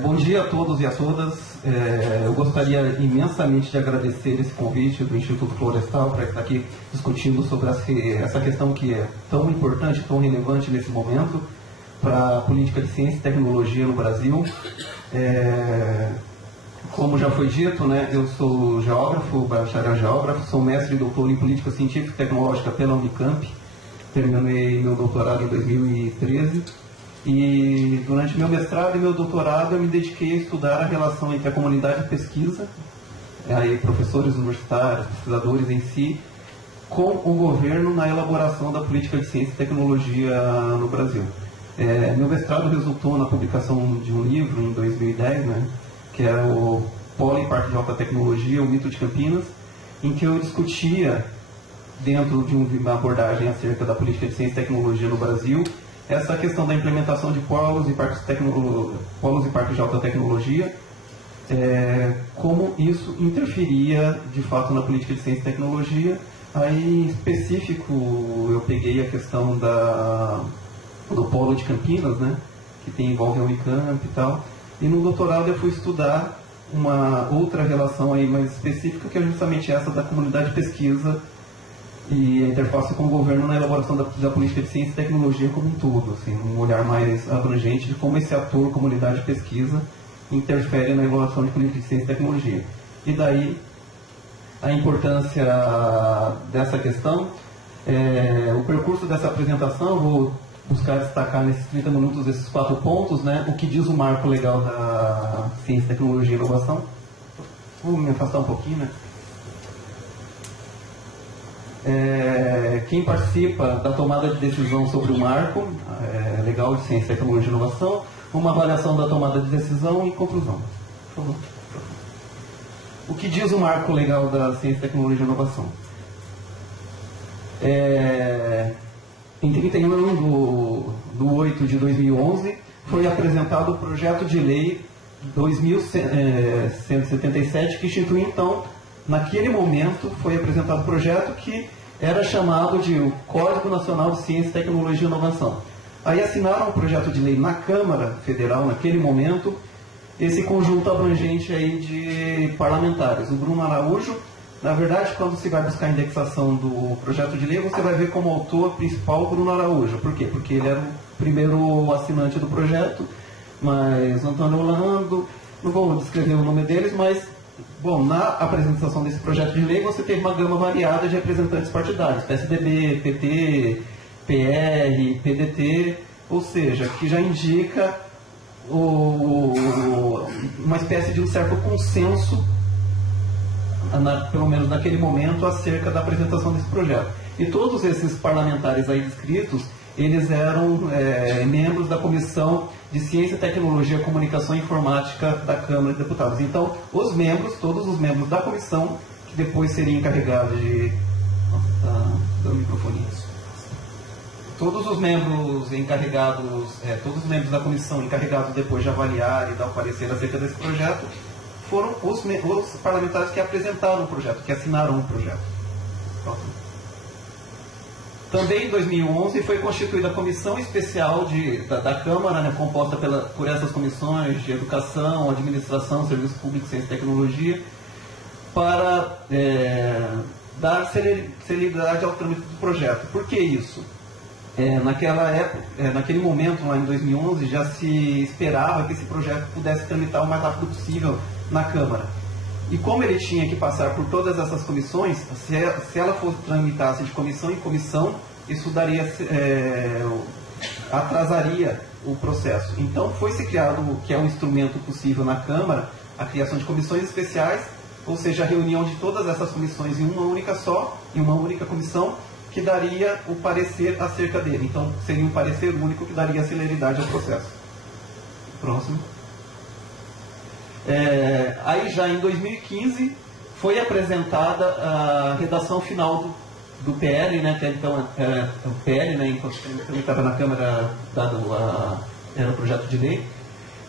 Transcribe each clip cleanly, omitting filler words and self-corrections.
Bom dia a todos e a todas. Eu gostaria imensamente de agradecer esse convite do Instituto Florestal para estar aqui discutindo sobre essa questão que é tão importante, tão relevante nesse momento para a política de ciência e tecnologia no Brasil. Como já foi dito, né, eu sou geógrafo, bacharel geógrafo, sou mestre e doutor em política científica e tecnológica pela Unicamp. Terminei meu doutorado em 2013. E durante meu mestrado e meu doutorado eu me dediquei a estudar a relação entre a comunidade de pesquisa, aí professores universitários, pesquisadores em si, com o governo na elaboração da política de ciência e tecnologia no Brasil. Meu mestrado resultou na publicação de um livro em 2010, né, que era o Polo e Parque de Alta Tecnologia, o Mito de Campinas, em que eu discutia, dentro de uma abordagem acerca da política de ciência e tecnologia no Brasil, essa questão da implementação de polos e parques de alta tecnologia, como isso interferia de fato na política de ciência e tecnologia. Aí, em específico, eu peguei a questão do polo de Campinas, né, que envolve a Unicamp e tal, e no doutorado eu fui estudar uma outra relação aí mais específica, que é justamente essa da comunidade de pesquisa e a interface com o governo na elaboração da política de ciência e tecnologia como um todo, assim, um olhar mais abrangente de como esse ator, comunidade de pesquisa, interfere na elaboração de política de ciência e tecnologia. E daí a importância dessa questão. O percurso dessa apresentação, vou buscar destacar nesses 30 minutos esses 4 pontos, né, o que diz o marco legal da ciência, tecnologia e inovação. Vou me afastar um pouquinho, né? Quem participa da tomada de decisão sobre o marco legal de ciência, tecnologia e inovação, uma avaliação da tomada de decisão e conclusão. Por favor. O que diz o marco legal da ciência, tecnologia e inovação? Em 31 de 8 de 2011, foi apresentado o projeto de lei 2177, que institui, então, naquele momento, foi apresentado o projeto que era chamado de o Código Nacional de Ciência, Tecnologia e Inovação. Aí assinaram o projeto de lei na Câmara Federal, naquele momento, esse conjunto abrangente aí de parlamentares. O Bruno Araújo, na verdade, quando se vai buscar a indexação do projeto de lei, você vai ver como autor principal o Bruno Araújo. Por quê? Porque ele era o primeiro assinante do projeto, mas Antônio Orlando, não vou descrever o nome deles, mas, bom, na apresentação desse projeto de lei, você teve uma gama variada de representantes partidários, PSDB, PT, PR, PDT, ou seja, que já indica uma espécie de um certo consenso, pelo menos naquele momento, acerca da apresentação desse projeto. E todos esses parlamentares aí descritos, eles eram membros da Comissão de Ciência, Tecnologia, Comunicação e Informática da Câmara de Deputados. Então, todos os membros da comissão, que depois seriam encarregados de... Nossa, está dando microfone. Todos os membros da comissão encarregados depois de avaliar e dar o parecer acerca desse projeto, foram os parlamentares que apresentaram o projeto, que assinaram o projeto. Próximo. Também em 2011 foi constituída a Comissão Especial da Câmara, né, composta por essas comissões de Educação, Administração, Serviços Públicos, Ciência e Tecnologia, para dar celeridade ao trâmite do projeto. Por que isso? Naquela época, naquele momento, lá em 2011, já se esperava que esse projeto pudesse tramitar o mais rápido possível na Câmara. E como ele tinha que passar por todas essas comissões, se ela fosse tramitasse de comissão em comissão, isso atrasaria o processo. Então foi-se criado, que é um instrumento possível na Câmara, a criação de comissões especiais, ou seja, a reunião de todas essas comissões em uma única comissão, que daria o parecer acerca dele. Então seria um parecer único que daria celeridade ao processo. Próximo. Aí já em 2015 foi apresentada a redação final do PL, né, que então o PL, né, enquanto ele estava na Câmara, era o projeto de lei,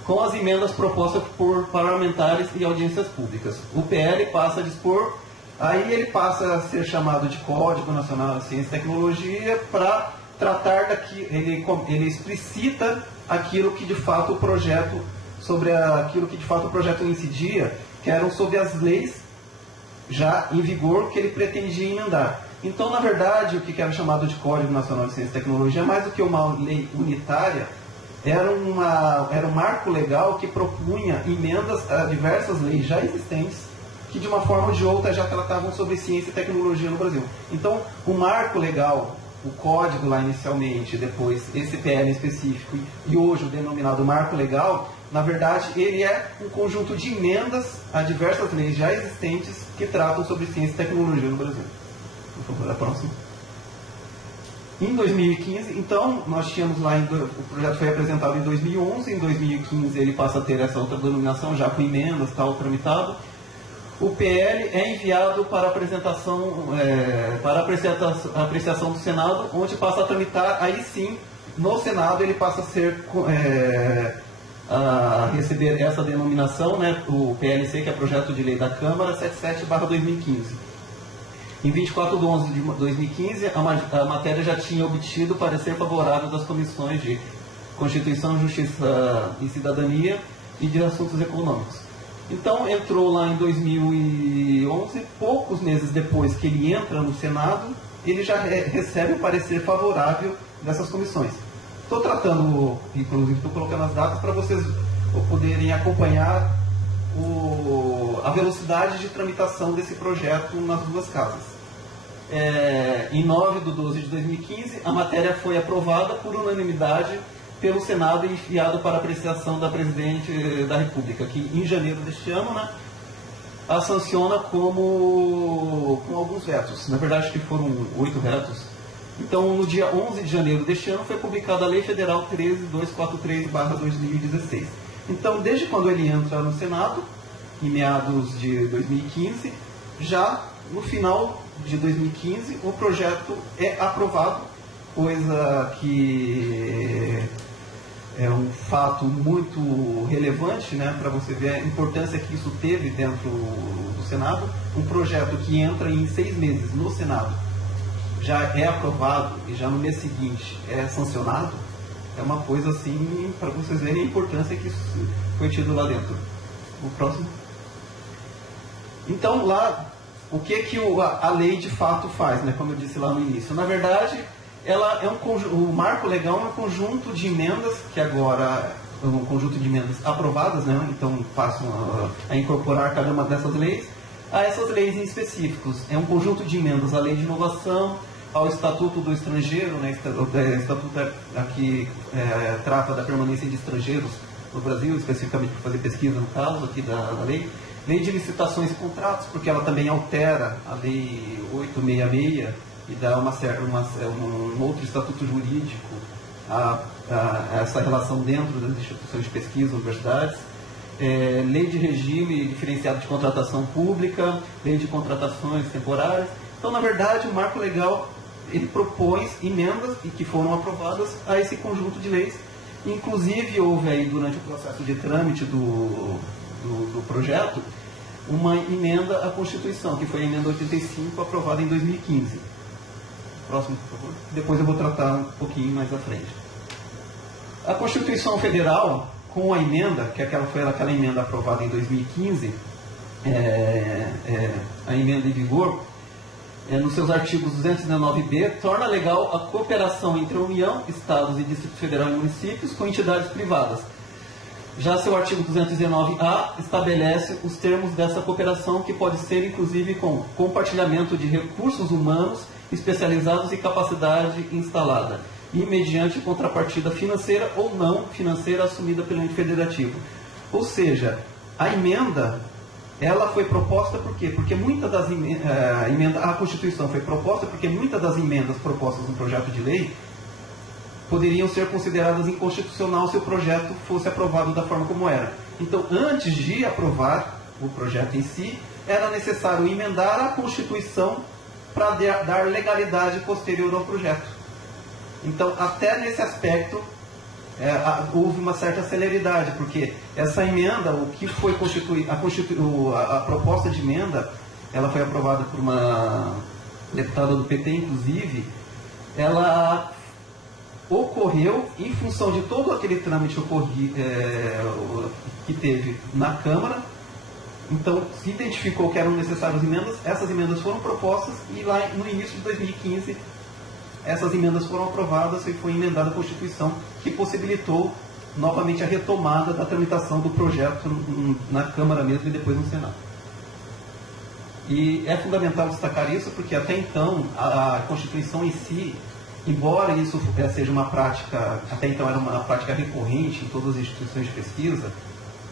com as emendas propostas por parlamentares e audiências públicas. O PL passa a dispor, aí ele passa a ser chamado de Código Nacional de Ciência e Tecnologia para tratar ele explicita aquilo que de fato o projeto sobre aquilo que de fato o projeto incidia, que eram sobre as leis já em vigor que ele pretendia emendar. Então, na verdade, o que era chamado de Código Nacional de Ciência e Tecnologia, mais do que uma lei unitária, era um marco legal que propunha emendas a diversas leis já existentes, que de uma forma ou de outra já tratavam sobre ciência e tecnologia no Brasil. Então, o marco legal, o código lá inicialmente, depois esse PL específico e hoje o denominado marco legal, na verdade, ele é um conjunto de emendas a diversas leis já existentes que tratam sobre ciência e tecnologia no Brasil. Por favor, a próxima. Em 2015, então, nós tínhamos lá, o projeto foi apresentado em 2011, em 2015 ele passa a ter essa outra denominação, já com emendas, tal, tramitado. O PL é enviado para apresentação, para apreciação do Senado, onde passa a tramitar, aí sim, no Senado ele passa a ser, a receber essa denominação, né, o PLC, que é Projeto de Lei da Câmara, 77/2015. Em 24 de 11 de 2015, a matéria já tinha obtido parecer favorável das comissões de Constituição, Justiça e Cidadania e de Assuntos Econômicos. Então, entrou lá em 2011, poucos meses depois que ele entra no Senado, ele já recebe o parecer favorável dessas comissões. Estou tratando, inclusive estou colocando as datas para vocês poderem acompanhar a velocidade de tramitação desse projeto nas duas casas. Em 9 de 12 de 2015, a matéria foi aprovada por unanimidade pelo Senado e enviado para apreciação da Presidente da República, que em janeiro deste ano, né, a sanciona com alguns vetos. Na verdade, acho que foram 8 vetos. Então, no dia 11 de janeiro deste ano, foi publicada a Lei Federal 13.243/2016. Então, desde quando ele entra no Senado, em meados de 2015, já no final de 2015, o projeto é aprovado, coisa que é um fato muito relevante, né, para você ver a importância que isso teve dentro do Senado. Um projeto que entra em 6 meses no Senado, já é aprovado e já no mês seguinte é sancionado, é uma coisa assim, para vocês verem a importância que isso foi tido lá dentro. O próximo. Então, lá, o que a lei de fato faz, né, como eu disse lá no início? Na verdade, ela é o marco legal é um conjunto de emendas, que agora é um conjunto de emendas aprovadas, né, então passam a incorporar cada uma dessas leis a essas leis em específicos. É um conjunto de emendas à Lei de Inovação, ao Estatuto do Estrangeiro, né, Estatuto aqui trata da permanência de estrangeiros no Brasil, especificamente para fazer pesquisa no caso aqui da lei. Lei de Licitações e Contratos, porque ela também altera a Lei 866 e dá um outro estatuto jurídico a essa relação dentro das instituições de pesquisa, universidades. Lei de Regime Diferenciado de Contratação Pública, Lei de Contratações Temporárias. Então, na verdade, o marco legal ele propõe emendas e que foram aprovadas a esse conjunto de leis. Inclusive, houve aí, durante o processo de trâmite do projeto, uma emenda à Constituição, que foi a emenda 85, aprovada em 2015. Próximo, por favor. Depois eu vou tratar um pouquinho mais à frente. A Constituição Federal, com a emenda, que foi aquela emenda aprovada em 2015, a emenda em vigor, nos seus artigos 219b, torna legal a cooperação entre a União, Estados e Distrito Federal e municípios com entidades privadas. Já seu artigo 219A estabelece os termos dessa cooperação, que pode ser inclusive com compartilhamento de recursos humanos especializados e capacidade instalada, e mediante contrapartida financeira ou não financeira assumida pelo ente federativo. Ou seja, a emenda, ela foi proposta por quê? Porque muitas das a Constituição foi proposta porque muitas das emendas propostas no projeto de lei poderiam ser consideradas inconstitucional se o projeto fosse aprovado da forma como era. Então, antes de aprovar o projeto em si, era necessário emendar a Constituição para dar legalidade posterior ao projeto. Então, até nesse aspecto, houve uma certa celeridade, porque essa emenda, o que foi a proposta de emenda, ela foi aprovada por uma deputada do PT, inclusive, ela ocorreu em função de todo aquele trâmite que teve na Câmara. Então, se identificou que eram necessárias emendas, essas emendas foram propostas e lá no início de 2015 essas emendas foram aprovadas e foi emendada a Constituição, que possibilitou novamente a retomada da tramitação do projeto na Câmara mesmo e depois no Senado. E é fundamental destacar isso porque até então a Constituição em si, embora isso seja uma prática, até então era uma prática recorrente em todas as instituições de pesquisa,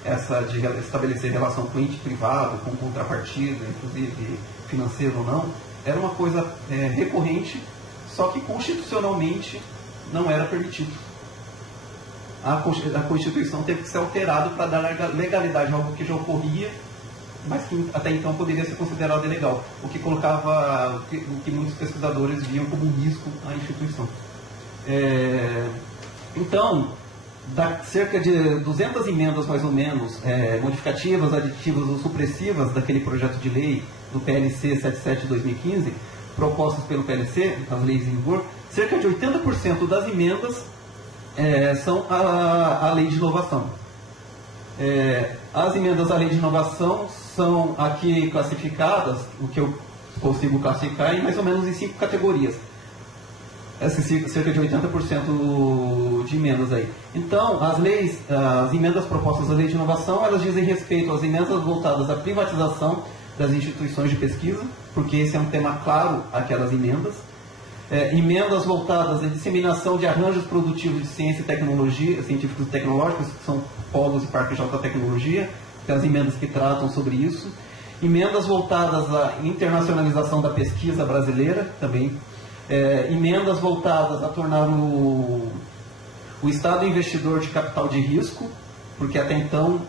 essa de estabelecer relação com ente privado, com contrapartida, inclusive financeiro ou não, era uma coisa recorrente, só que constitucionalmente não era permitido. A Constituição teve que ser alterada para dar legalidade a algo que já ocorria, mas que até então poderia ser considerado ilegal, o que colocava o que muitos pesquisadores viam como um risco à instituição. Então, cerca de 200 emendas, mais ou menos, modificativas, aditivas ou supressivas daquele projeto de lei do PLC 77 de 2015, propostas pelo PLC, as leis em vigor, cerca de 80% das emendas são a lei de inovação. As emendas à lei de inovação são aqui classificadas, o que eu consigo classificar, em mais ou menos em 5 categorias. Cerca de 80% de emendas aí. Então, as emendas propostas à lei de inovação, elas dizem respeito às emendas voltadas à privatização das instituições de pesquisa, porque esse é um tema claro, aquelas emendas. Emendas voltadas à disseminação de arranjos produtivos de ciência e tecnologia, científicos e tecnológicos, que são polos e parques de alta tecnologia, tem as emendas que tratam sobre isso. Emendas voltadas à internacionalização da pesquisa brasileira, também. Emendas voltadas a tornar o Estado investidor de capital de risco, porque até então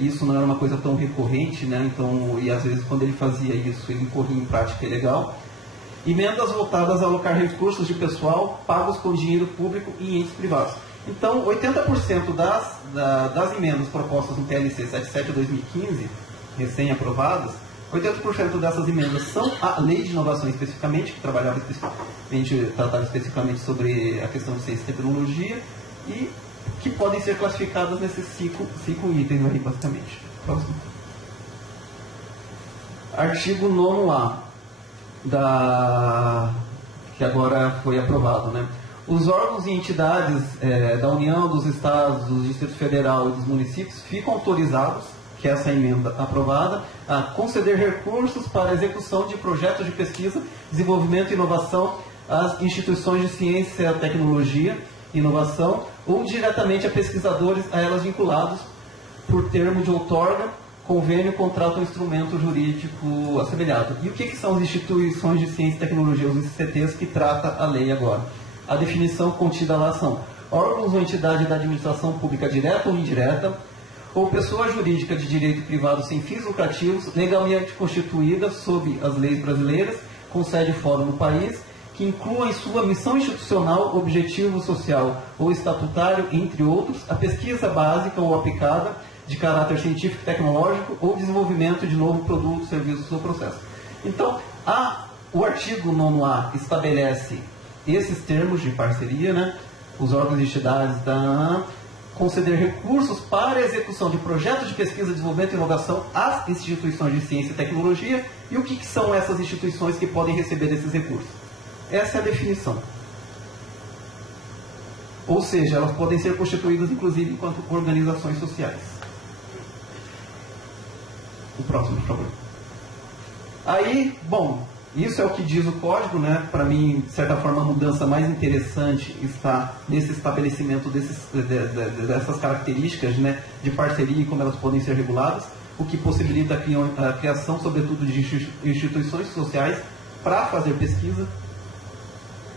isso não era uma coisa tão recorrente, né? Então, e às vezes quando ele fazia isso, ele incorria em prática ilegal. Emendas voltadas a alocar recursos de pessoal pagos com dinheiro público em entes privados. Então, 80% das emendas propostas no PLC 77 de 2015, recém-aprovadas, 80% dessas emendas são a lei de inovação especificamente, que tratava especificamente sobre a questão de ciência e tecnologia, e que podem ser classificadas nesses cinco itens aí, basicamente. Próximo. Artigo 9A. Que agora foi aprovado, né? Os órgãos e entidades da União, dos Estados, do Distrito Federal e dos municípios ficam autorizados, que é essa emenda aprovada, a conceder recursos para a execução de projetos de pesquisa, desenvolvimento e inovação às instituições de ciência, tecnologia e inovação ou diretamente a pesquisadores a elas vinculados por termo de outorga, convênio, contrato ou instrumento jurídico assemelhado. E o que são as instituições de ciência e tecnologia, os ICTs, que trata a lei agora? A definição contida lá são órgãos ou entidade da administração pública direta ou indireta, ou pessoa jurídica de direito privado sem fins lucrativos, legalmente constituída sob as leis brasileiras, com sede fora no país, que inclua em sua missão institucional, objetivo social ou estatutário, entre outros, a pesquisa básica ou aplicada, de caráter científico e tecnológico ou desenvolvimento de novo produto, serviços ou processo. Então, o artigo 9A estabelece esses termos de parceria, né? Os órgãos e entidades conceder recursos para a execução de projetos de pesquisa, desenvolvimento e inovação às instituições de ciência e tecnologia. E o que são essas instituições que podem receber esses recursos? Essa é a definição. Ou seja, elas podem ser constituídas, inclusive, enquanto organizações sociais. O próximo, por favor. Aí, bom, isso é o que diz o código, né? Para mim, de certa forma, a mudança mais interessante está nesse estabelecimento dessas características, né, de parceria e como elas podem ser reguladas, o que possibilita a criação, sobretudo, de instituições sociais para fazer pesquisa.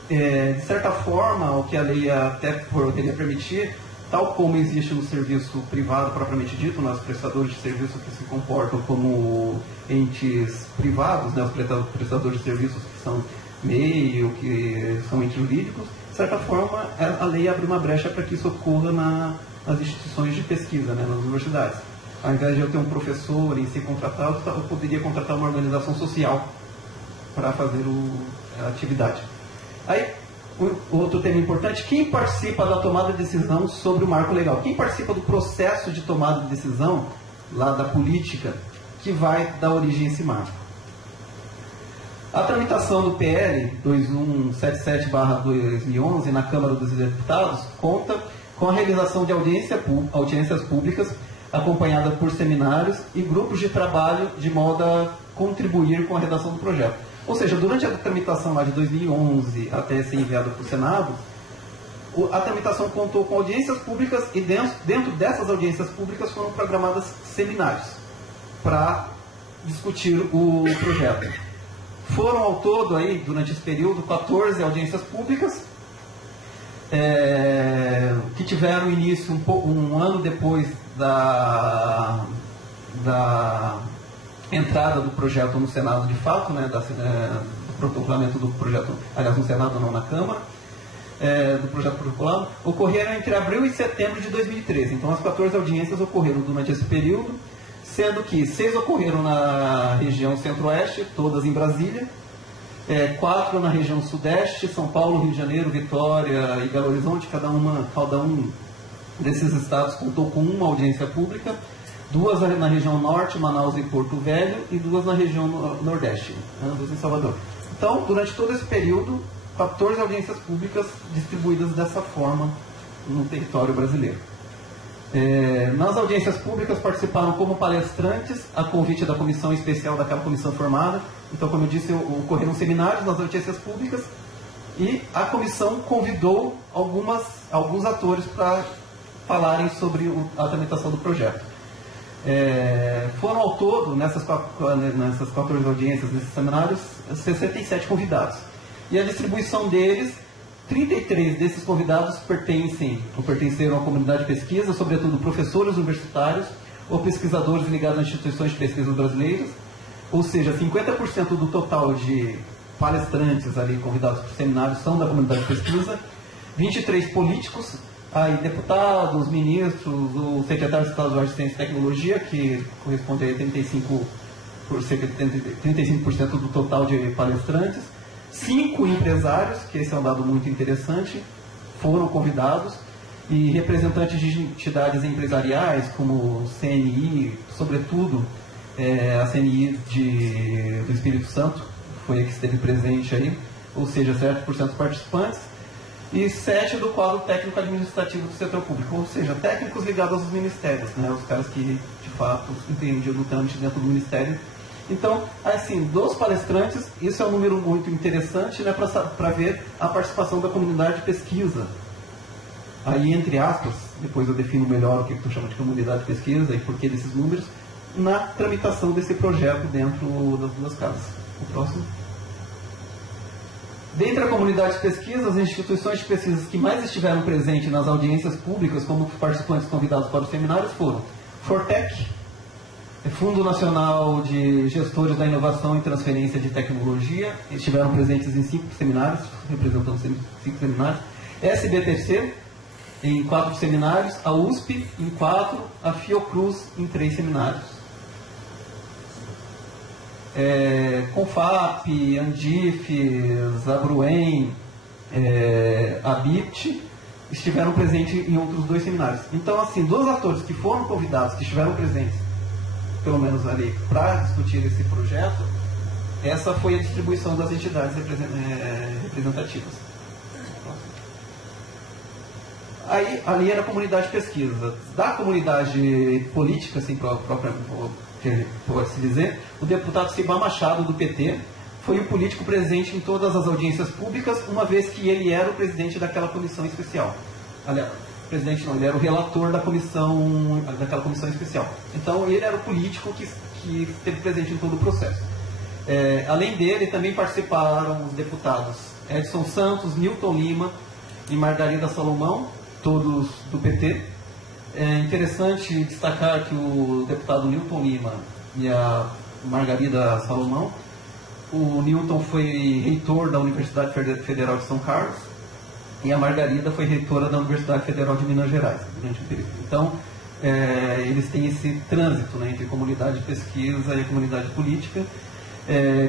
De certa forma, o que a lei até poderia permitir, tal como existe no serviço privado propriamente dito, nos prestadores de serviço que se comportam como entes privados, né, os prestadores de serviços que são MEI ou que são entes jurídicos, de certa forma a lei abre uma brecha para que isso ocorra nas instituições de pesquisa, né, nas universidades. Ao invés de eu ter um professor em si contratado, eu poderia contratar uma organização social para fazer a atividade. Aí, Outro tema importante, quem participa da tomada de decisão sobre o marco legal? Quem participa do processo de tomada de decisão, lá da política, que vai dar origem a esse marco? A tramitação do PL 2177/2011 na Câmara dos Deputados conta com a realização de audiências públicas acompanhadas por seminários e grupos de trabalho de modo a contribuir com a redação do projeto. Ou seja, durante a tramitação lá de 2011 até ser enviada para o Senado, a tramitação contou com audiências públicas e dentro dessas audiências públicas foram programadas seminários para discutir o projeto. Foram ao todo, aí, durante esse período, 14 audiências públicas, que tiveram início um ano depois da entrada do projeto no Senado de fato, né, do protocolamento do projeto, aliás, no Senado não, na Câmara, do projeto protocolado, ocorreram entre abril e setembro de 2013. Então, as 14 audiências ocorreram durante esse período, sendo que 6 ocorreram na região centro-oeste, todas em Brasília, 4 na região sudeste, São Paulo, Rio de Janeiro, Vitória e Belo Horizonte. Cada um desses estados contou com uma audiência pública, 2 na região norte, Manaus e Porto Velho, e 2 na região nordeste, ambas em Salvador. Então, durante todo esse período, 14 audiências públicas distribuídas dessa forma no território brasileiro. Nas audiências públicas participaram como palestrantes, a convite da comissão especial daquela comissão formada. Então, como eu disse, ocorreram seminários nas audiências públicas e a comissão convidou alguns atores para falarem sobre a tramitação do projeto. Foram ao todo, nessas 14 audiências, nesses seminários, 67 convidados. E a distribuição deles, 33 desses convidados pertenceram à comunidade de pesquisa, sobretudo professores universitários ou pesquisadores ligados a instituições de pesquisa brasileiras, ou seja, 50% do total de palestrantes ali convidados para o seminário são da comunidade de pesquisa, 23 políticos, aí deputados, ministros, o secretário estadual de Ciência e Tecnologia, que corresponde a cerca de 35% do total de palestrantes, 5 empresários, que esse é um dado muito interessante, foram convidados, e representantes de entidades empresariais, como o CNI, sobretudo a CNI do Espírito Santo, foi a que esteve presente aí, ou seja, 7% dos participantes, e 7 do quadro técnico administrativo do setor público, ou seja, técnicos ligados aos ministérios, né, os caras que de fato entendiam do trâmite dentro do ministério. Então, assim, dos palestrantes, isso é um número muito interessante, né, para ver a participação da comunidade de pesquisa. Aí, entre aspas, depois eu defino melhor o que tu chama de comunidade de pesquisa e por que desses números, na tramitação desse projeto dentro das duas casas. O próximo. Dentre a comunidade de pesquisa, as instituições de pesquisa que mais estiveram presentes nas audiências públicas como participantes convidados para os seminários foram Fortec, Fundo Nacional de Gestores da Inovação e Transferência de Tecnologia, estiveram presentes em 5 seminários, representando 5 seminários, SBTC em 4 seminários, a USP em 4, a Fiocruz em 3 seminários. Confap, Andif, Zabruen, ABIT estiveram presentes em outros 2 seminários. Então, assim, dos atores que foram convidados, que estiveram presentes, pelo menos ali, para discutir esse projeto, essa foi a distribuição das entidades representativas. Aí, ali era a comunidade de pesquisa. Da comunidade política, assim, pode se dizer, o deputado Cibá Machado, do PT, foi o político presente em todas as audiências públicas, uma vez que ele era o presidente daquela comissão especial. Aliás, presidente não, ele era o relator daquela comissão especial. Então, ele era o político que esteve presente em todo o processo. Além dele, também participaram os deputados Edson Santos, Newton Lima e Margarida Salomão, todos do PT. É interessante destacar que o deputado Newton Lima e a Margarida Salomão, o Newton foi reitor da Universidade Federal de São Carlos e a Margarida foi reitora da Universidade Federal de Minas Gerais durante o período. Então, eles têm esse trânsito, né, entre comunidade de pesquisa e comunidade política.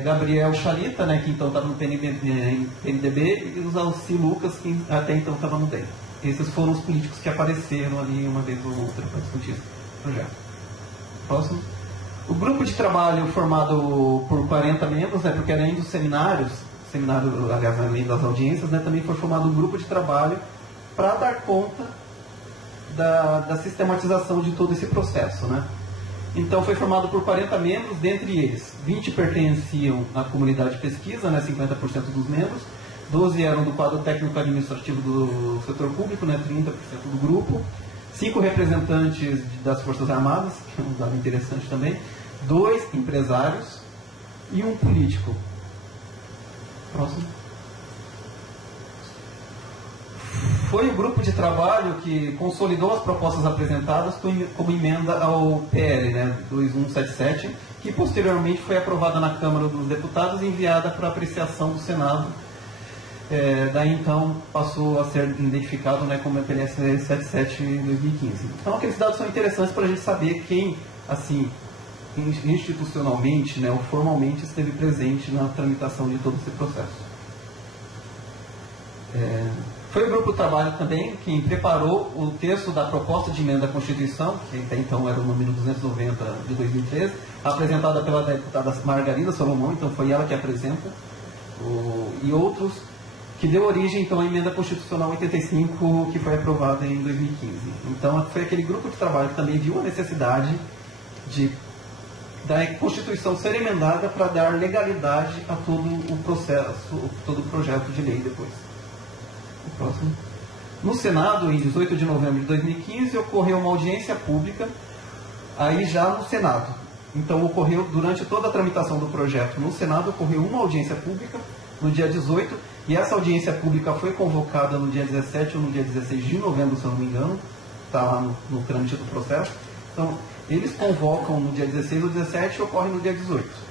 Gabriel Chalita, né, que então estava no PNDB, e o Zalci Lucas, que até então estava no DEM. Esses foram os políticos que apareceram ali uma vez ou outra para discutir esse projeto. Próximo. O grupo de trabalho formado por 40 membros, né, porque além dos seminário, aliás, além das audiências, né, também foi formado um grupo de trabalho para dar conta da sistematização de todo esse processo, né? Então foi formado por 40 membros, dentre eles 20 pertenciam à comunidade de pesquisa, né, 50% dos membros, 12 eram do quadro técnico-administrativo do setor público, né, 30% do grupo, 5 representantes das Forças Armadas, que é um dado interessante também, 2 empresários e um político. Próximo. Foi o grupo de trabalho que consolidou as propostas apresentadas como emenda ao PL, né, 2177, que posteriormente foi aprovada na Câmara dos Deputados e enviada para apreciação do Senado. Daí então passou a ser identificado, né, como PLS 77 em 2015. Então aqueles dados são interessantes para a gente saber quem, assim, institucionalmente, né, ou formalmente esteve presente na tramitação de todo esse processo. Foi o grupo de trabalho também quem preparou o texto da proposta de emenda à Constituição, que até então era o número 290 de 2013, apresentada pela deputada Margarida Salomão, então foi ela que apresenta, e outros, que deu origem então à emenda constitucional 85, que foi aprovada em 2015. Então foi aquele grupo de trabalho que também viu a necessidade da Constituição ser emendada para dar legalidade a todo o processo, todo o projeto de lei depois. O próximo. No Senado, em 18 de novembro de 2015, ocorreu uma audiência pública, aí já no Senado. Então ocorreu, durante toda a tramitação do projeto no Senado, ocorreu uma audiência pública no dia 18, e essa audiência pública foi convocada no dia 17 ou no dia 16 de novembro, se eu não me engano, está lá no trâmite do processo. Então, eles convocam no dia 16 ou 17 e ocorre no dia 18.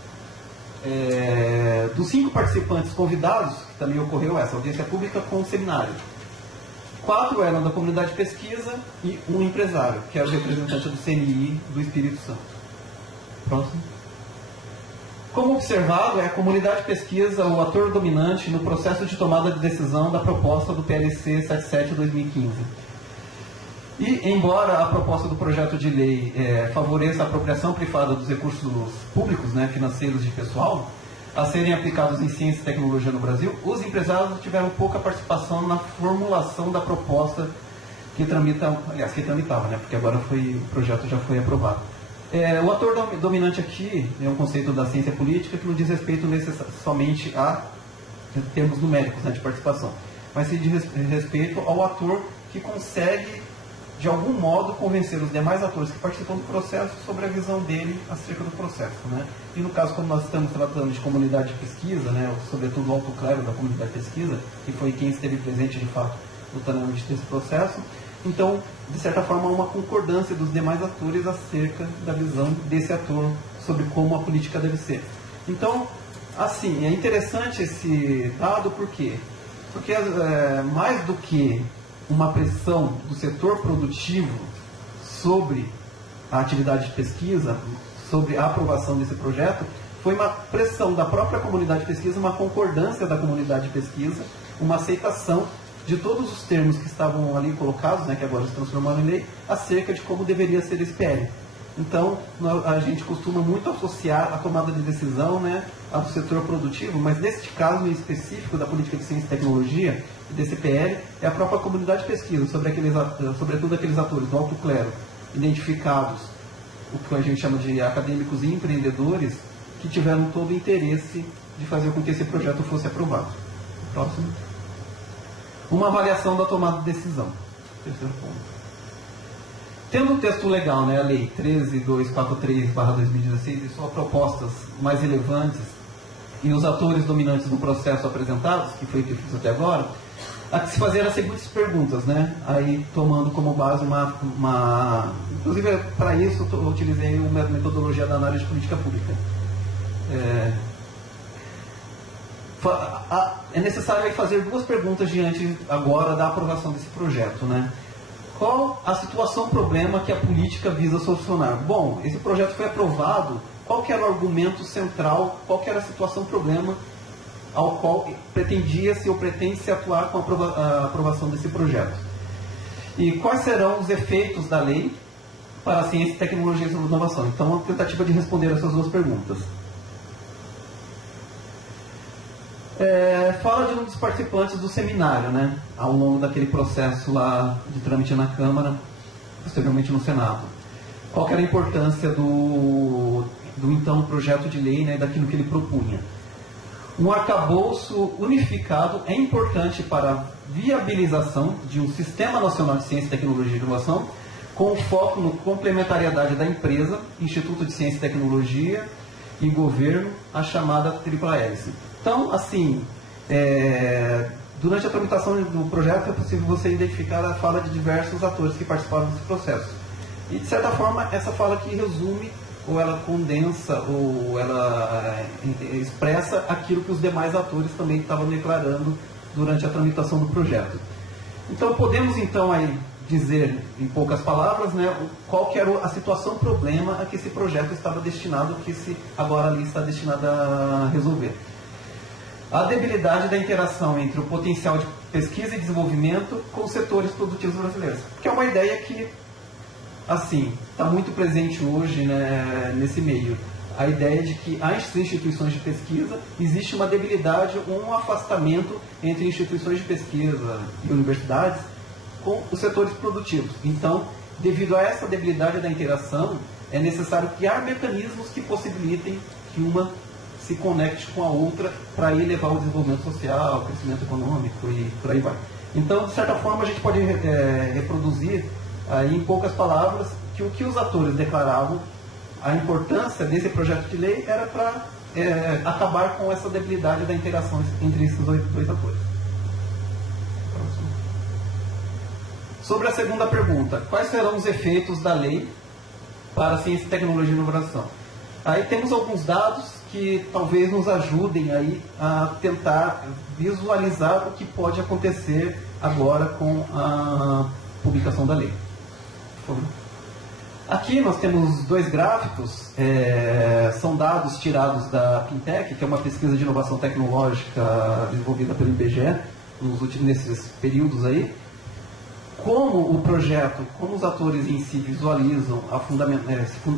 Dos 5 participantes convidados, que também ocorreu essa audiência pública com o seminário, 4 eram da comunidade de pesquisa e um empresário, que é o representante do CNI do Espírito Santo. Próximo. Como observado, é a comunidade de pesquisa o ator dominante no processo de tomada de decisão da proposta do PLC 77/2015. E, embora a proposta do projeto de lei favoreça a apropriação privada dos recursos públicos, né, financeiros de pessoal, a serem aplicados em ciência e tecnologia no Brasil, os empresários tiveram pouca participação na formulação da proposta que tramitava, né, porque agora o projeto já foi aprovado. O ator dominante aqui é um conceito da ciência política que não diz respeito somente a termos numéricos, né, de participação, mas sim diz respeito ao ator que consegue, de algum modo, convencer os demais atores que participam do processo sobre a visão dele acerca do processo, né? E no caso, como nós estamos tratando de comunidade de pesquisa, né, sobretudo o alto clero da comunidade de pesquisa, que foi quem esteve presente de fato no trâmite desse processo, então, de certa forma, há uma concordância dos demais atores acerca da visão desse ator sobre como a política deve ser. Então, assim, é interessante esse dado, por quê? Porque mais do que uma pressão do setor produtivo sobre a atividade de pesquisa, sobre a aprovação desse projeto, foi uma pressão da própria comunidade de pesquisa, uma concordância da comunidade de pesquisa, uma aceitação de todos os termos que estavam ali colocados, né, que agora se transformaram em lei, acerca de como deveria ser esse PL. Então, a gente costuma muito associar a tomada de decisão, né, ao setor produtivo, mas neste caso em específico da política de ciência e tecnologia, desse PL, é a própria comunidade de pesquisa, sobretudo aqueles atores do alto clero, identificados, o que a gente chama de acadêmicos e empreendedores, que tiveram todo o interesse de fazer com que esse projeto fosse aprovado. Próximo. Uma avaliação da tomada de decisão. Terceiro ponto. Tendo o texto legal, né, a Lei 13.243/2016 e suas propostas mais relevantes e os atores dominantes do processo apresentados, que foi o que eu fiz até agora, a que se fazer as seguintes perguntas, né? Aí tomando como base inclusive para isso eu utilizei uma metodologia da análise de política pública. É necessário aí fazer 2 perguntas diante agora da aprovação desse projeto, né? Qual a situação problema que a política visa solucionar? Bom, esse projeto foi aprovado, qual que era o argumento central, qual que era a situação problema ao qual pretendia-se ou pretende-se atuar com a aprovação desse projeto? E quais serão os efeitos da lei para a ciência, tecnologia e inovação? Então, uma tentativa de responder essas duas perguntas. Fala de um dos participantes do seminário, né, ao longo daquele processo lá de trâmite na Câmara, posteriormente no Senado. Qual que era a importância do então projeto de lei, né, daquilo que ele propunha? Um arcabouço unificado é importante para a viabilização de um Sistema Nacional de Ciência, Tecnologia e Inovação, com foco no complementariedade da empresa, Instituto de Ciência e Tecnologia e Governo, a chamada Tríplice Hélice. Então, assim, durante a tramitação do projeto é possível você identificar a fala de diversos atores que participaram desse processo. E, de certa forma, essa fala aqui resume, ou ela condensa, ou ela expressa aquilo que os demais atores também estavam declarando durante a tramitação do projeto. Então, podemos, então, aí dizer, em poucas palavras, né, qual que era a situação problema a que esse projeto estava destinado, que agora ali está destinado a resolver. A debilidade da interação entre o potencial de pesquisa e desenvolvimento com os setores produtivos brasileiros. Que é uma ideia que, assim, está muito presente hoje, né, nesse meio. A ideia de que as instituições de pesquisa, existe uma debilidade, um afastamento entre instituições de pesquisa e universidades com os setores produtivos. Então, devido a essa debilidade da interação, é necessário criar mecanismos que possibilitem que uma se conecte com a outra para elevar o desenvolvimento social, o crescimento econômico e por aí vai. Então, de certa forma, a gente pode reproduzir aí, em poucas palavras, que o que os atores declaravam, a importância desse projeto de lei era para acabar com essa debilidade da interação entre esses dois atores. Sobre a segunda pergunta, quais serão os efeitos da lei para a ciência, tecnologia e inovação? Aí temos alguns dados que talvez nos ajudem aí a tentar visualizar o que pode acontecer agora com a publicação da lei. Por favor. Aqui nós temos dois gráficos, são dados tirados da Pintec, que é uma pesquisa de inovação tecnológica desenvolvida pelo IBGE nesses períodos aí. Como o projeto, como os atores em si visualizam,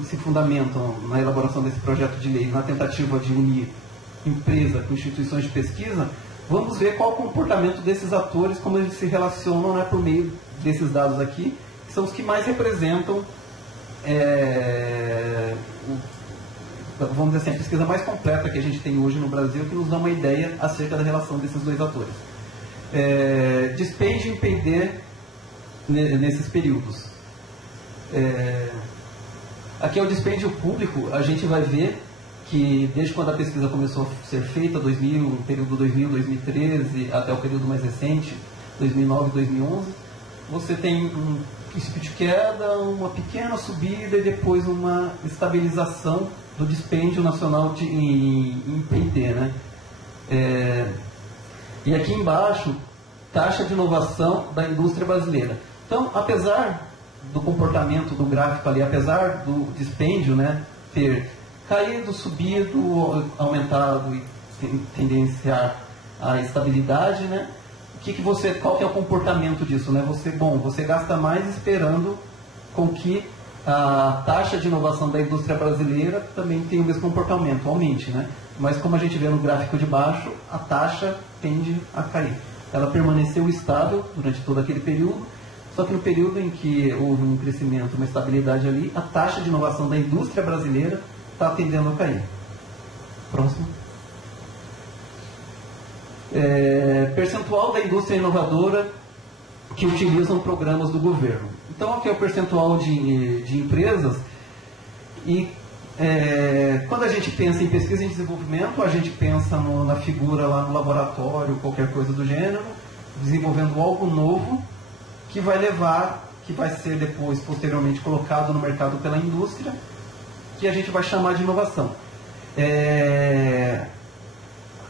se fundamentam na elaboração desse projeto de lei, na tentativa de unir empresa com instituições de pesquisa, vamos ver qual o comportamento desses atores, como eles se relacionam, né, por meio desses dados aqui, que são os que mais representam, vamos dizer assim, a pesquisa mais completa que a gente tem hoje no Brasil, que nos dá uma ideia acerca da relação desses dois atores. Dispêndio em P&D nesses períodos. Aqui é o dispêndio público. A gente vai ver que desde quando a pesquisa começou a ser feita, no período 2000, 2013, até o período mais recente, 2009, 2011, você tem um princípio de queda, uma pequena subida e depois uma estabilização do dispêndio nacional em P&D, né? E aqui embaixo, taxa de inovação da indústria brasileira. Então, apesar do comportamento do gráfico ali, apesar do dispêndio, né, ter caído, subido, aumentado e tendenciar a estabilidade, né, qual que é o comportamento disso? Né? Você gasta mais esperando com que a taxa de inovação da indústria brasileira também tenha o mesmo comportamento, aumente, né? Mas como a gente vê no gráfico de baixo, a taxa tende a cair. Ela permaneceu estável durante todo aquele período, só que no período em que houve um crescimento, uma estabilidade ali, a taxa de inovação da indústria brasileira está tendendo a cair. Próximo. Percentual da indústria inovadora que utilizam programas do governo. Então, aqui é o percentual de empresas e quando a gente pensa em pesquisa e desenvolvimento, a gente pensa na figura lá no laboratório, qualquer coisa do gênero, desenvolvendo algo novo que vai ser depois, posteriormente, colocado no mercado pela indústria, que a gente vai chamar de inovação.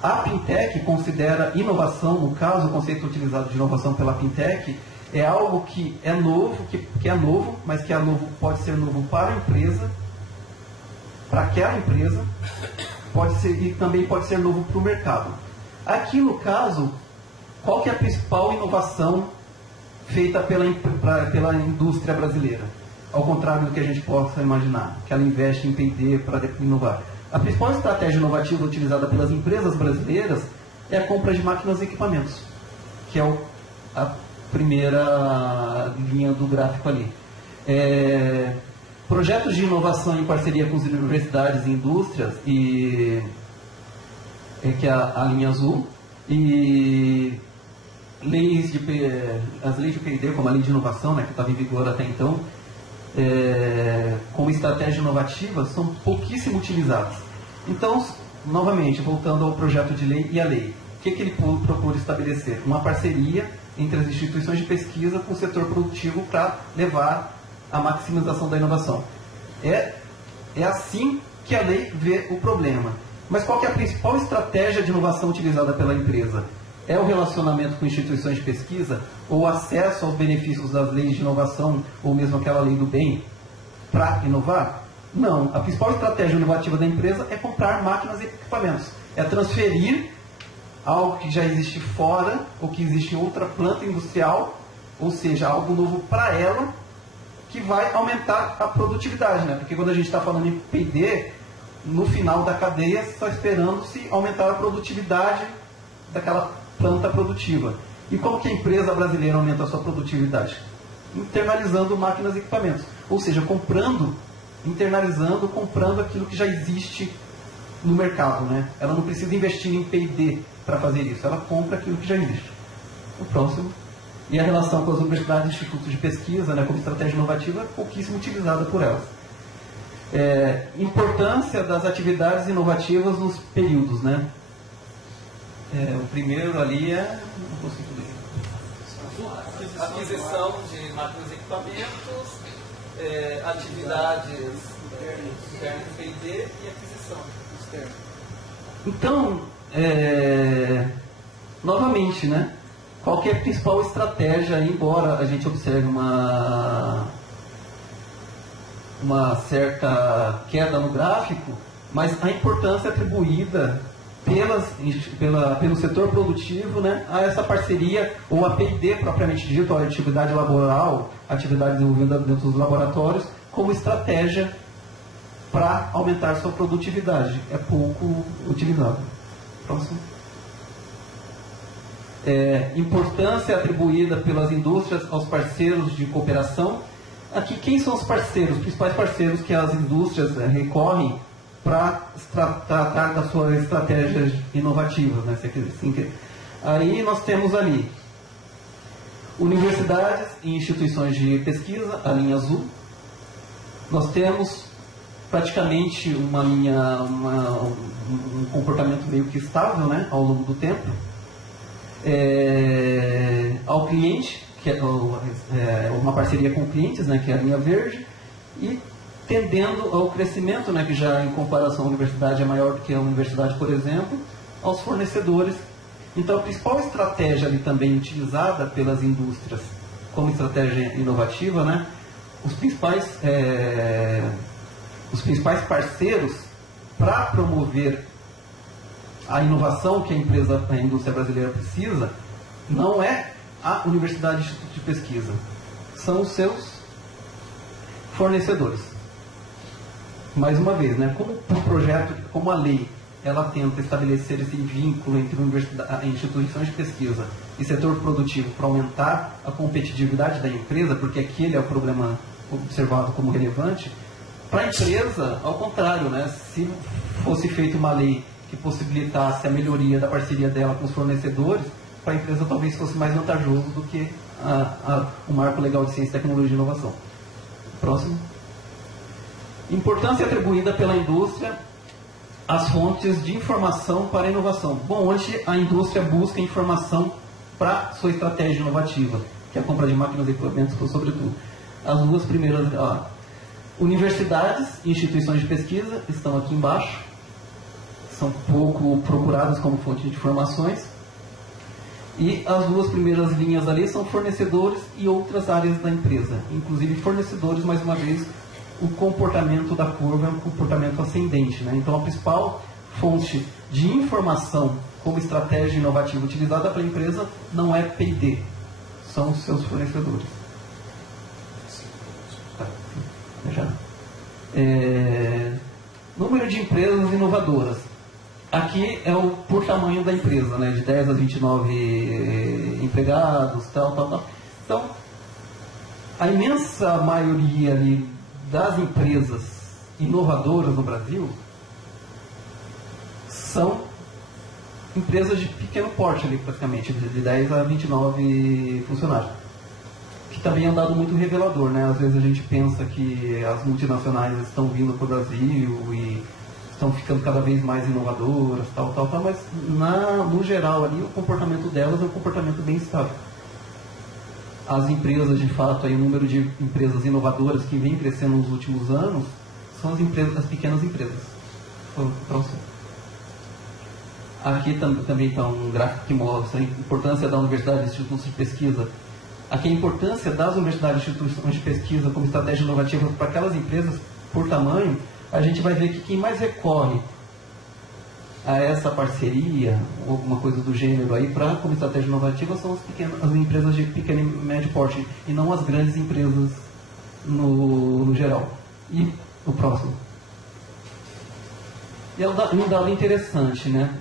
A Pintec considera inovação, no caso, o conceito utilizado de inovação pela Pintec, É algo que é novo, que é novo, mas que é novo, pode ser novo para a empresa, para aquela empresa, pode ser, e também pode ser novo para o mercado. Aqui no caso, qual que é a principal inovação feita pela indústria brasileira? Ao contrário do que a gente possa imaginar, que ela investe em P&D para inovar. A principal estratégia inovativa utilizada pelas empresas brasileiras é a compra de máquinas e equipamentos, que é a primeira linha do gráfico ali. Projetos de inovação em parceria com as universidades e indústrias, que é a linha azul, e as leis de P&D, como a lei de inovação, né, que estava em vigor até então, como estratégia inovativa, são pouquíssimo utilizadas. Então, novamente, voltando ao projeto de lei e a lei, o que ele procura estabelecer? Uma parceria entre as instituições de pesquisa com o setor produtivo para levar a maximização da inovação. É assim que a lei vê o problema. Mas qual que é a principal estratégia de inovação utilizada pela empresa? É o relacionamento com instituições de pesquisa ou o acesso aos benefícios das leis de inovação ou mesmo aquela lei do bem para inovar? Não. A principal estratégia inovativa da empresa é comprar máquinas e equipamentos. É transferir algo que já existe fora ou que existe em outra planta industrial, ou seja, algo novo para ela, que vai aumentar a produtividade, né? Porque quando a gente está falando em P&D, no final da cadeia está esperando-se aumentar a produtividade daquela planta produtiva. E como que a empresa brasileira aumenta a sua produtividade? Internalizando máquinas e equipamentos. Ou seja, internalizando, comprando aquilo que já existe no mercado, né? Ela não precisa investir em P&D para fazer isso, ela compra aquilo que já existe. O próximo. E a relação com as universidades e institutos de pesquisa, né, como estratégia inovativa, é pouquíssimo utilizada por elas. Importância das atividades inovativas nos períodos, né? O primeiro ali não consigo ler. Aquisição de máquinas e equipamentos, atividades internas de P&D e aquisição externa. Então, novamente, né? Qual que é a principal estratégia, embora a gente observe uma certa queda no gráfico, mas a importância atribuída pelo setor produtivo, né, a essa parceria, ou a P&D propriamente dito, a atividade laboral, atividade desenvolvida dentro dos laboratórios, como estratégia para aumentar sua produtividade. É pouco utilizado. Próximo. Importância atribuída pelas indústrias aos parceiros de cooperação. Aqui, quem são os parceiros? Os principais parceiros que as indústrias recorrem para tratar das suas estratégias inovativas, né? Aí nós temos ali universidades e instituições de pesquisa, a linha azul. Nós temos praticamente um comportamento meio que estável, né, ao longo do tempo. Ao cliente, que é uma parceria com clientes, né, que é a linha verde, e tendendo ao crescimento, né, que já em comparação à universidade é maior do que a universidade, por exemplo, aos fornecedores. Então a principal estratégia ali também utilizada pelas indústrias como estratégia inovativa, né, os principais parceiros para promover a inovação que a indústria brasileira precisa, não é a universidade e instituto de pesquisa, são os seus fornecedores. Mais uma vez, né, como o projeto, como a lei, ela tenta estabelecer esse vínculo entre instituições de pesquisa e setor produtivo para aumentar a competitividade da empresa, porque aquele é o problema observado como relevante, para a empresa, ao contrário, né, se fosse feita uma lei que possibilitasse a melhoria da parceria dela com os fornecedores, para a empresa talvez fosse mais vantajoso do que o marco legal de ciência, tecnologia e inovação. Próximo. Importância atribuída pela indústria às fontes de informação para a inovação. Bom, onde a indústria busca informação para sua estratégia inovativa, que é a compra de máquinas e equipamentos, sobretudo. As duas primeiras, universidades e instituições de pesquisa estão aqui embaixo, são pouco procuradas como fonte de informações. E as duas primeiras linhas ali são fornecedores e outras áreas da empresa. Inclusive fornecedores, mais uma vez, o comportamento da curva é um comportamento ascendente, né? Então a principal fonte de informação como estratégia inovativa utilizada pela empresa não é P&D, são os seus fornecedores. Tá. Já. Número de empresas inovadoras. Aqui é o por tamanho da empresa, né? De 10 a 29 empregados, tal. Então, a imensa maioria ali das empresas inovadoras no Brasil são empresas de pequeno porte ali, praticamente, de 10 a 29 funcionários. Que também é um dado muito revelador, né? Às vezes a gente pensa que as multinacionais estão vindo para o Brasil e estão ficando cada vez mais inovadoras, tal, mas no geral ali o comportamento delas é um comportamento bem estável. As empresas, de fato, aí, o número de empresas inovadoras que vem crescendo nos últimos anos são as pequenas empresas. Aqui também está um gráfico que mostra a importância da universidade e institutos de pesquisa. Aqui a importância das universidades e instituições de pesquisa como estratégia inovativa para aquelas empresas por tamanho. A gente vai ver que quem mais recorre a essa parceria, ou alguma coisa do gênero aí, como estratégia inovativa, são as empresas de pequeno e médio porte, e não as grandes empresas no geral. E o próximo. E é um dado interessante, né?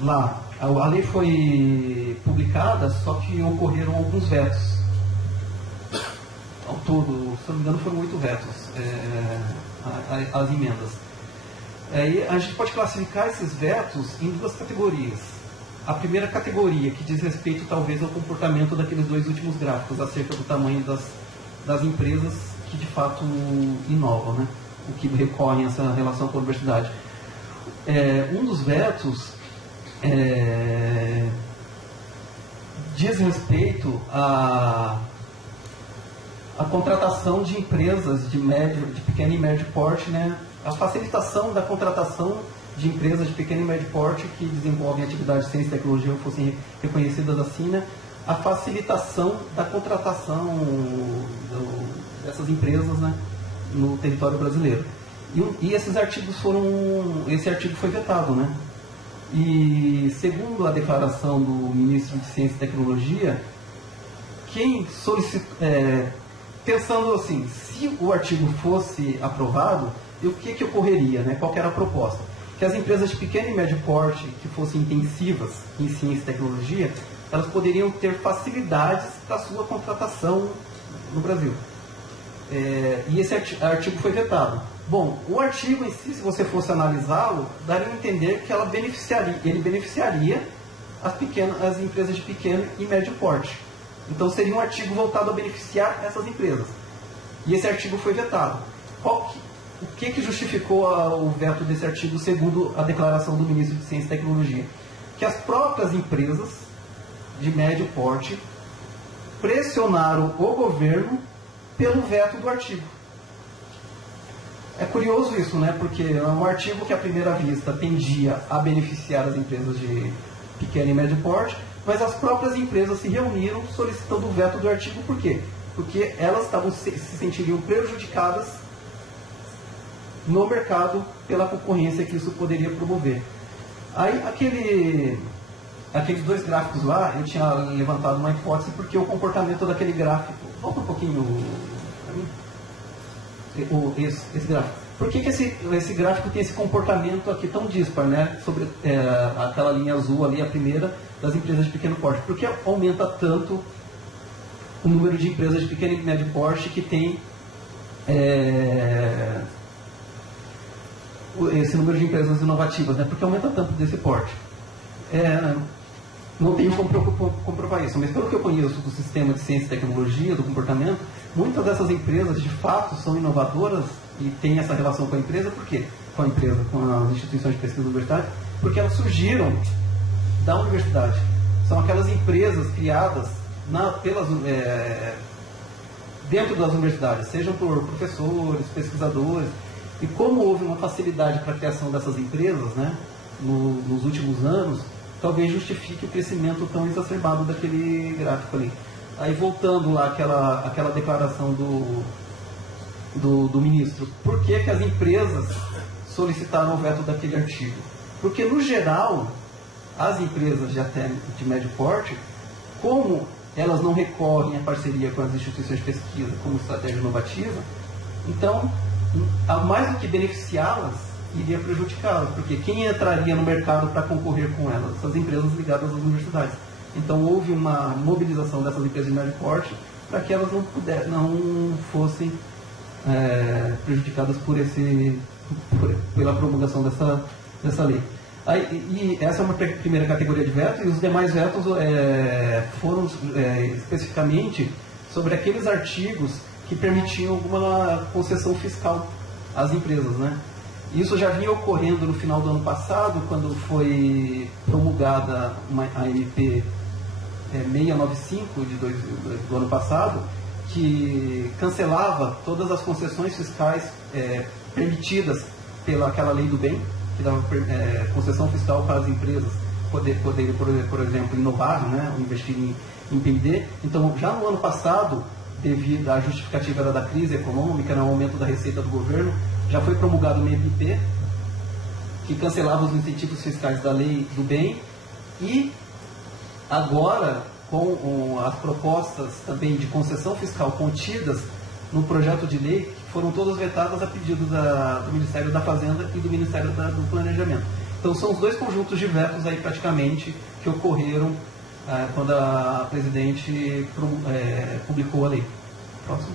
Lá, a lei foi publicada, só que ocorreram alguns vetos. Ao todo, se não me engano, foram 8 vetos as emendas. Aí a gente pode classificar esses vetos em duas categorias. A primeira categoria, que diz respeito talvez ao comportamento daqueles dois últimos gráficos, acerca do tamanho das empresas que de fato inovam, né? O que recorrem a essa relação com a universidade. Um dos vetos diz respeito a contratação de empresas de pequeno e médio porte, né? A facilitação da contratação de empresas de pequeno e médio porte que desenvolvem atividades de ciência e tecnologia ou fossem reconhecidas assim, né? A facilitação da contratação dessas empresas, né? No território brasileiro. E esse artigo foi vetado, né? E segundo a declaração do ministro de Ciência e Tecnologia, quem solicitou, pensando assim, se o artigo fosse aprovado, o que ocorreria, né? Qual que era a proposta? Que as empresas de pequeno e médio porte que fossem intensivas em ciência e tecnologia, elas poderiam ter facilidades para a sua contratação no Brasil. E esse artigo foi vetado. Bom, o artigo em si, se você fosse analisá-lo, daria a entender que ele beneficiaria as empresas de pequeno e médio porte. Então seria um artigo voltado a beneficiar essas empresas. E esse artigo foi vetado. O que justificou o veto desse artigo, segundo a declaração do ministro de Ciência e Tecnologia? Que as próprias empresas de médio porte pressionaram o governo pelo veto do artigo. É curioso isso, né? Porque é um artigo que à primeira vista tendia a beneficiar as empresas de pequeno e médio porte, mas as próprias empresas se reuniram solicitando o veto do artigo. Por quê? Porque elas se sentiriam prejudicadas no mercado pela concorrência que isso poderia promover. Aí, aqueles dois gráficos lá, eu tinha levantado uma hipótese porque o comportamento daquele gráfico... Volta um pouquinho para mim. Esse gráfico. Por que esse gráfico tem esse comportamento aqui tão dispar, né? Sobre aquela linha azul ali, a primeira, das empresas de pequeno porte? Por que aumenta tanto o número de empresas de pequeno e médio porte que tem esse número de empresas inovativas, né? Porque aumenta tanto desse porte? Não tenho como comprovar isso, mas pelo que eu conheço do sistema de ciência e tecnologia, do comportamento, muitas dessas empresas de fato são inovadoras e têm essa relação com a empresa. Por quê? Com a empresa, com as instituições de pesquisa universitária, porque elas surgiram da universidade. São aquelas empresas criadas dentro das universidades, sejam por professores, pesquisadores. E como houve uma facilidade para a criação dessas empresas, né? nos últimos anos, talvez justifique o crescimento tão exacerbado daquele gráfico ali. Aí voltando lá àquela declaração do ministro, por que as empresas solicitaram o veto daquele artigo? Porque, no geral, as empresas de médio porte, como elas não recorrem à parceria com as instituições de pesquisa como estratégia inovativa, então, mais do que beneficiá-las, iria prejudicá-las, porque quem entraria no mercado para concorrer com elas? Essas empresas ligadas às universidades. Então, houve uma mobilização dessas empresas de médio porte para que elas não fossem prejudicadas pela promulgação dessa lei. E essa é uma primeira categoria de vetos, e os demais vetos foram especificamente sobre aqueles artigos que permitiam alguma concessão fiscal às empresas, né? Isso já vinha ocorrendo no final do ano passado, quando foi promulgada a MP 695 do ano passado, que cancelava todas as concessões fiscais permitidas pelaquela lei do bem, que dava concessão fiscal para as empresas poderem, por exemplo, inovar, né, investir em P&D. Então, já no ano passado, devido à justificativa da crise econômica, no aumento da receita do governo, já foi promulgado uma MP que cancelava os incentivos fiscais da lei do bem, e agora, com as propostas também de concessão fiscal contidas no projeto de lei, foram todas vetadas a pedido do Ministério da Fazenda e do Ministério do Planejamento. Então, são os dois conjuntos de vetos aí, praticamente, que ocorreram quando a presidente publicou a lei. Próximo.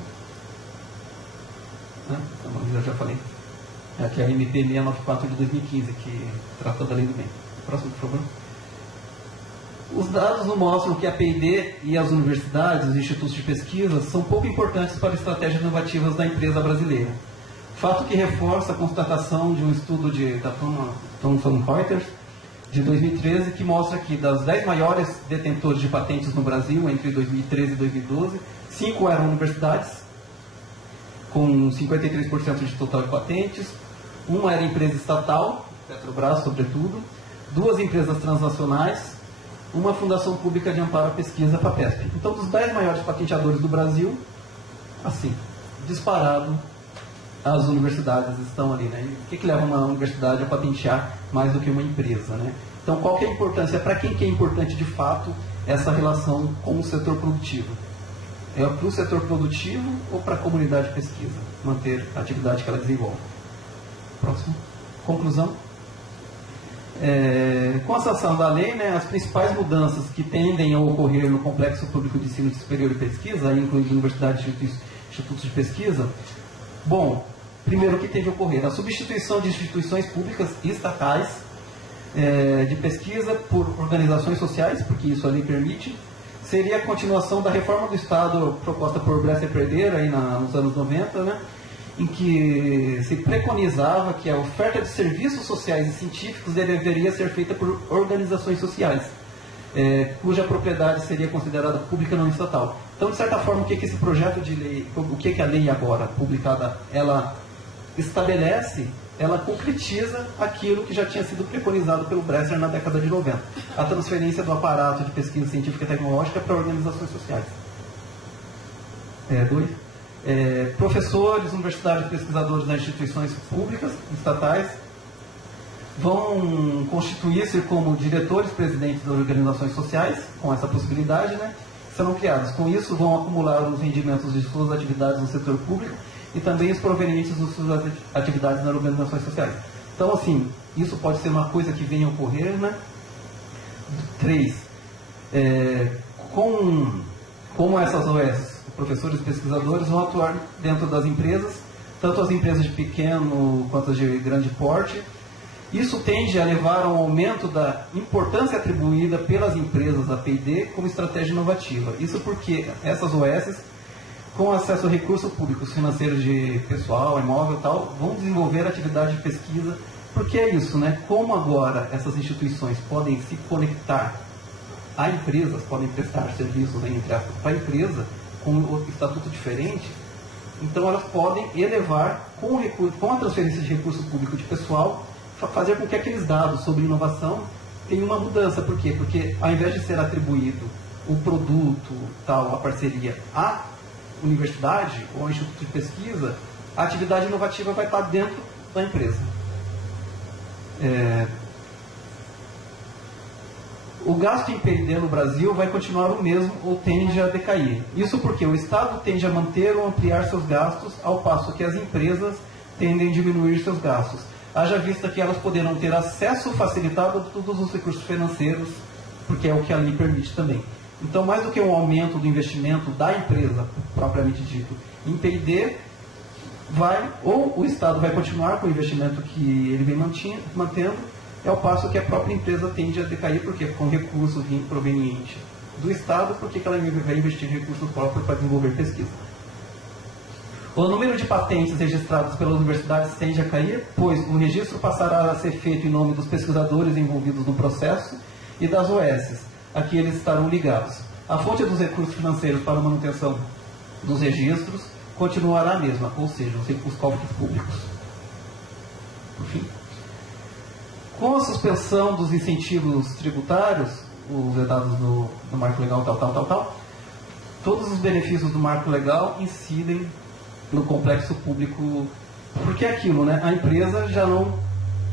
Eu já falei. Aqui é a MP 694 de 2015, que trata da lei do bem. Próximo, por favor. Os dados nos mostram que a P&D e as universidades, os institutos de pesquisa, são pouco importantes para estratégias inovativas da empresa brasileira. Fato que reforça a constatação de um estudo da Thomson Reuters, de 2013, que mostra que das 10 maiores detentores de patentes no Brasil, entre 2013 e 2012, 5 eram universidades, com 53% de total de patentes, uma era empresa estatal, Petrobras sobretudo, 2 empresas transnacionais, uma fundação pública de amparo à pesquisa, FAPESP. Então, dos 10 maiores patenteadores do Brasil, assim, disparado, as universidades estão ali, né? E o que leva uma universidade a patentear mais do que uma empresa, né? Então, qual que é a importância? Para quem que é importante, de fato, essa relação com o setor produtivo? É para o setor produtivo ou para a comunidade de pesquisa manter a atividade que ela desenvolve? Próximo. Conclusão. Com a sanção da lei, né, as principais mudanças que tendem a ocorrer no complexo público de ensino superior e pesquisa, aí incluindo universidades e institutos de pesquisa, bom, primeiro o que tem de ocorrer? A substituição de instituições públicas e estatais de pesquisa por organizações sociais, porque isso a lei permite, seria a continuação da reforma do Estado proposta por Bresser Perdeira aí nos anos 90, né, em que se preconizava que a oferta de serviços sociais e científicos deveria ser feita por organizações sociais, cuja propriedade seria considerada pública não estatal. Então, de certa forma, o que esse projeto de lei, o que a lei agora publicada, ela estabelece, ela concretiza aquilo que já tinha sido preconizado pelo Bresser na década de 90, a transferência do aparato de pesquisa científica e tecnológica para organizações sociais. 2. Professores, universitários e pesquisadores das instituições públicas, estatais, vão constituir-se como diretores-presidentes das organizações sociais, com essa possibilidade, né? Serão criados. Com isso, vão acumular os rendimentos de suas atividades no setor público e também os provenientes de suas atividades nas organizações sociais. Então, assim, isso pode ser uma coisa que venha a ocorrer, né? 3. Como essas OS, professores e pesquisadores, vão atuar dentro das empresas, tanto as empresas de pequeno quanto as de grande porte. Isso tende a levar a um aumento da importância atribuída pelas empresas à P&D como estratégia inovativa. Isso porque essas OS, com acesso a recursos públicos financeiros de pessoal, imóvel e tal, vão desenvolver atividade de pesquisa, porque é isso, né? Como agora essas instituições podem se conectar a empresas, podem prestar serviços, entre aspas, para a empresa, com um estatuto diferente, então elas podem elevar, com a transferência de recurso público de pessoal, fazer com que aqueles dados sobre inovação tenham uma mudança. Por quê? Porque ao invés de ser atribuído o produto, tal, a parceria à universidade ou ao instituto de pesquisa, a atividade inovativa vai estar dentro da empresa. O gasto em P&D no Brasil vai continuar o mesmo ou tende a decair. Isso porque o Estado tende a manter ou ampliar seus gastos, ao passo que as empresas tendem a diminuir seus gastos. Haja vista que elas poderão ter acesso facilitado a todos os recursos financeiros, porque é o que a lei permite também. Então, mais do que um aumento do investimento da empresa, propriamente dito, em P&D, ou o Estado vai continuar com o investimento que ele vem mantendo, ao passo que a própria empresa tende a decair, porque com recursos provenientes do Estado, porque ela vai investir recursos próprios para desenvolver pesquisa. O número de patentes registradas pelas universidades tende a cair, pois o registro passará a ser feito em nome dos pesquisadores envolvidos no processo e das OS, a que eles estarão ligados. A fonte dos recursos financeiros para a manutenção dos registros continuará a mesma, ou seja, os cofres públicos. Por fim, com a suspensão dos incentivos tributários, os vedados do marco legal, todos os benefícios do marco legal incidem no complexo público, porque é aquilo, né? A empresa já não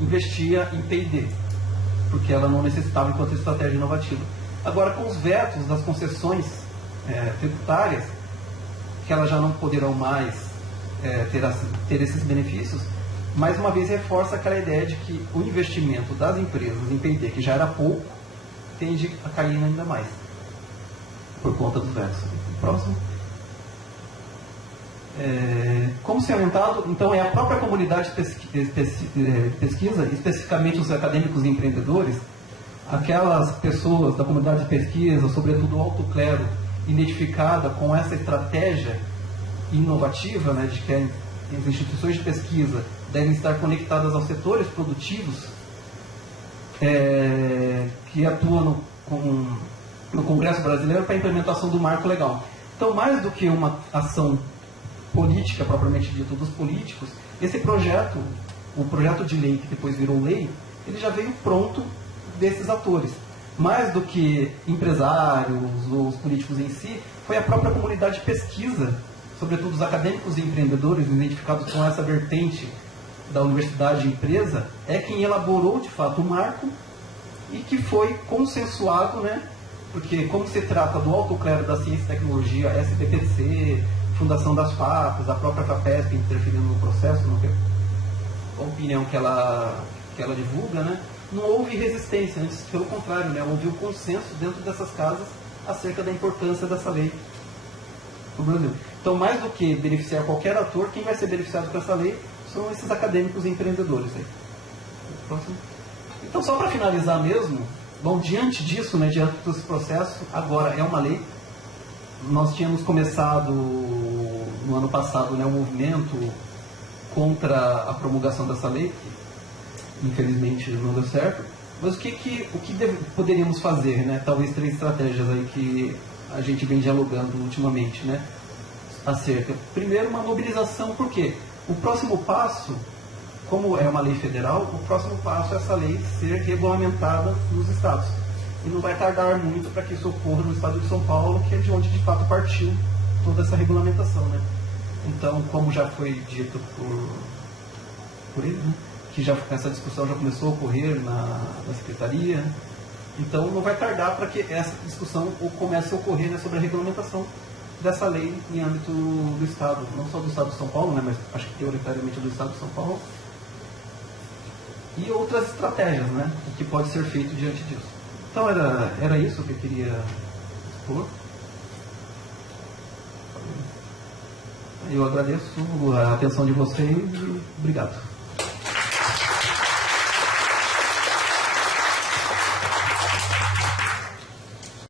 investia em P&D, porque ela não necessitava enquanto estratégia inovativa. Agora, com os vetos das concessões tributárias, que elas já não poderão mais ter esses benefícios, mais uma vez reforça aquela ideia de que o investimento das empresas em P&D, que já era pouco, tende a cair ainda mais, por conta dos vetos. Próximo. Como se aumentado, então é a própria comunidade de pesquisa, especificamente os acadêmicos e empreendedores, aquelas pessoas da comunidade de pesquisa, sobretudo o alto clero, identificada com essa estratégia inovativa, né, de que as instituições de pesquisa devem estar conectadas aos setores produtivos que atuam no Congresso Brasileiro para a implementação do marco legal. Então, mais do que uma ação política, propriamente dita, dos políticos, esse projeto, o projeto de lei que depois virou lei, ele já veio pronto desses atores. Mais do que empresários ou os políticos em si, foi a própria comunidade de pesquisa, sobretudo os acadêmicos e empreendedores identificados com essa vertente da universidade e empresa, é quem elaborou de fato o marco e que foi consensuado, né? Porque como se trata do alto clero da ciência e tecnologia, SBPC, Fundação das FAPES, a própria FAPESP interferindo no processo, a opinião que ela divulga, né? Não houve resistência, antes pelo contrário, né? Houve o consenso dentro dessas casas acerca da importância dessa lei no Brasil. Então, mais do que beneficiar qualquer ator, quem vai ser beneficiado com essa lei são esses acadêmicos e empreendedores. Aí. Próximo. Então, só para finalizar mesmo, bom, diante disso, né, diante desse processo, agora é uma lei. Nós tínhamos começado no ano passado, né, um movimento contra a promulgação dessa lei, que infelizmente não deu certo. Mas o que poderíamos fazer, né? Talvez 3 estratégias aí que a gente vem dialogando ultimamente, né? Acerca. Primeiro, uma mobilização, por quê? O próximo passo, como é uma lei federal, o próximo passo é essa lei ser regulamentada nos estados. E não vai tardar muito para que isso ocorra no estado de São Paulo, que é de onde de fato partiu toda essa regulamentação, né? Então, como já foi dito por ele, né? Que essa discussão já começou a ocorrer na Secretaria, então não vai tardar para que essa discussão comece a ocorrer, né, sobre a regulamentação dessa lei em âmbito do Estado, não só do Estado de São Paulo, né, mas acho que prioritariamente do Estado de São Paulo, e outras estratégias, né, o que pode ser feito diante disso. Então era isso que eu queria expor. Eu agradeço a atenção de vocês e obrigado.